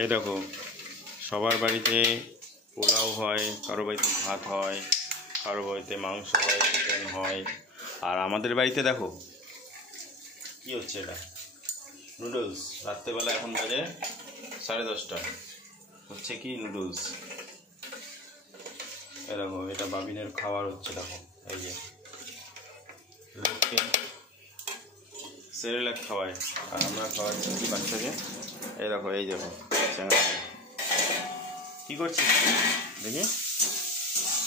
এই দেখো, সবার বাড়িতে পোলাও হয়, কারো বাড়িতে ভাত হয়, কারো বাড়িতে মাংস হয়, চিকেন হয়। আর আমাদের বাড়িতে দেখো কি হচ্ছে, এটা নুডলস। রাত্রেবেলা এখন বাজে 10:30, হচ্ছে কি নুডলস। এরকম এটা বাবিনের খাবার হচ্ছে। দেখো এই যে লোককে সেরেলাক খাওয়ায়, আর আমরা খাওয়াচ্ছি কি বাচ্চাকে। এই দেখো, এই দেখো কি করছিস দেখি,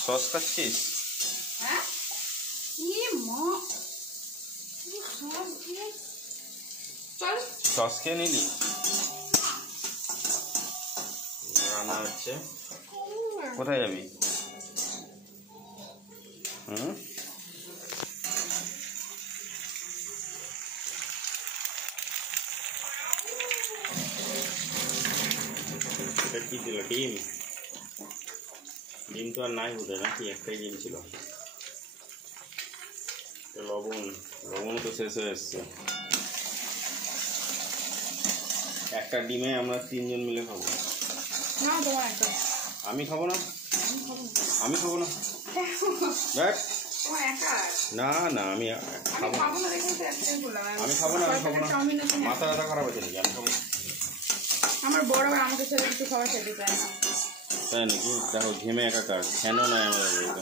সস খাচ্ছিস? সস খেয়ে নিলি? রান্না হচ্ছে, কোথায় যাবি? এটা কি ছিল? ডিম? ডিম তো আর নাই বোধহয়, নাকি একটাই ডিম ছিল। লবণও তো শেষ হয়ে এসছে। একটা ডিমে আমরা 3 জন মিলে খাবো। আমি খাবো না, আমি খাবো না, না না আমি খাবো না, আমি খাবো না, আমি খাবো না। মাথা ব্যথা খারাপ হয়েছে নাকি? আমি খাবো না। আমার বড় ভাই আমাকে ছেড়ে কিছু খাওয়া খেতে চায় না। তাই নাকি? দেখো ঘেমে একাকার, ফ্যানও নাই আমাদের বাড়িতে।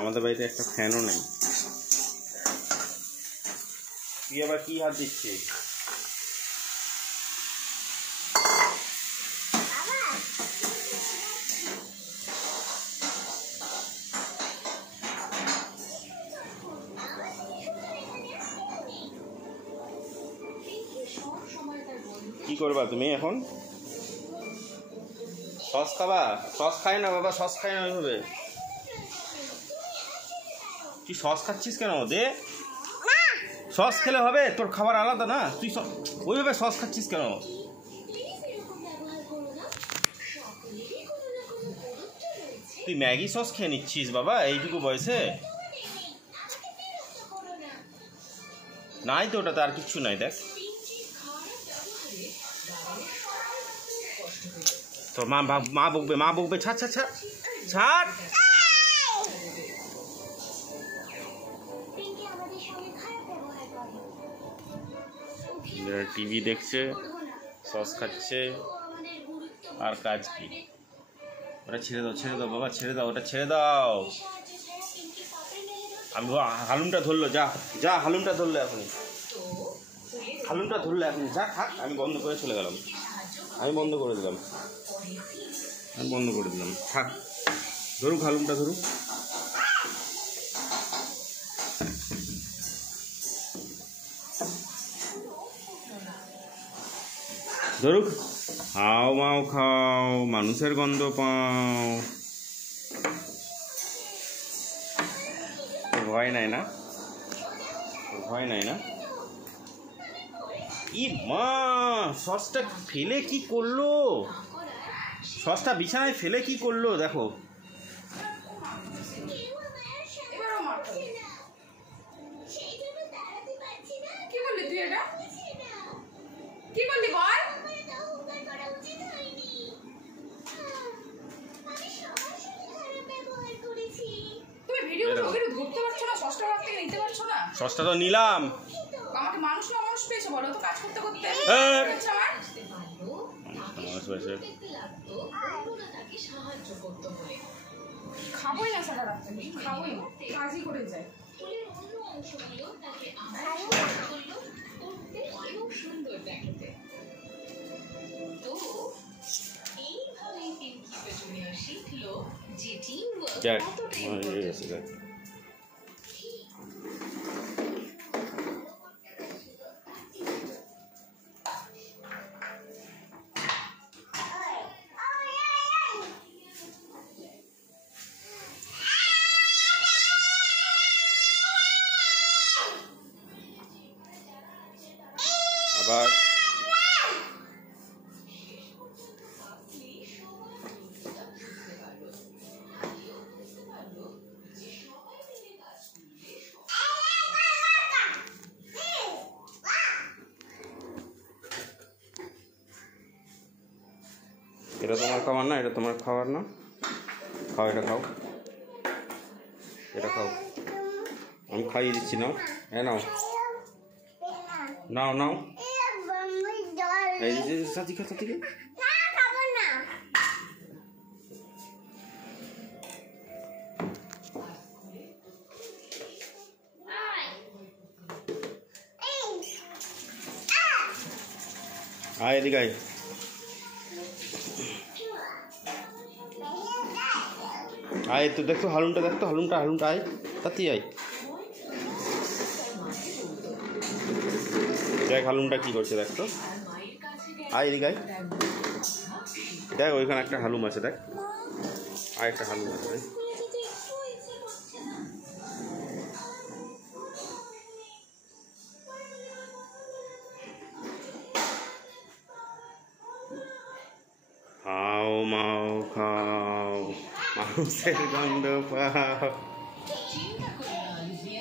আমাদের বাড়িতে একটা ফ্যানও নেই। তুই আবার কি হাত দিচ্ছিস? কি করবা তুমি এখন? সস খাবা? সস খাই না বাবা, সস খাই না ওইভাবে। তুই সস খাচ্ছিস কেন? দে, সস খেলে হবে? তোর খাবার আলাদা না, তুই ওইভাবে সস খাচ্ছিস কেন? তুই ম্যাগি সস খেয়ে নিচ্ছিস বাবা এইটুকু বয়সে? নাই তো ওটাতে আর কিচ্ছু নাই। দেখ তো মা বকবে, ছাড় ছাড় ছাড় ছাড়। টিভি দেখছে, সস খাচ্ছে, আর কাজ কি? ওটা ছেড়ে দাও বাবা, ছেড়ে দাও, ওটা ছেড়ে দাও। আমি হালুমটা ধরলো, যা হালুমটা ধরলো এখনই, হালুমটা ধরলো এখনই, যা থাক। আমি বন্ধ করে চলে গেলাম, আমি বন্ধ করে দিলাম, থাক। ধরুক হালুমটা, ধরুক। ধরুক, হাও মাও খাও, মানুষের গন্ধ পাও। ভয় নাই না? ভয় নাই না? ই মা, সসটা ফেলে কি করলো? সসটা বিছানায় ফেলে কি করলো দেখো। কি বললি তুই? এটা কি বললি বল? তুমি ভিডিও ধরতে পারছো না? সসটা হাত থেকে নিতে পারছো না? সসটা তো নিলাম। আমাকে মানুষ পেয়েছো বলো তো, কাজ করতে করতে। খাবোই না সারা রাত, খাবোই না, কাজই করে যায়। আবার এটা তোমার খাবার না, এটা তোমার খাবার না। খাও, এটা খাও, এটা খাও। আমি খাইয়ে দিচ্ছি, নাও। হ্যাঁ নাও, নাও নাও। এই যে সাথী খা, সাথী খা। আয় এদিকে আয়। আয় তো দেখতো হালুমটা, দেখতো হালুমটা, হালুমটা আয়, তাতেই আয়। দেখ হালুমটা কি করছে, দেখতো। আয় এদিকে আয়, দেখ ওইখানে একটা হালুম আছে, দেখ। আর একটা হালুম আছে, দেখ। খাও মাও খাও, মাংসের গন্ধ পাও।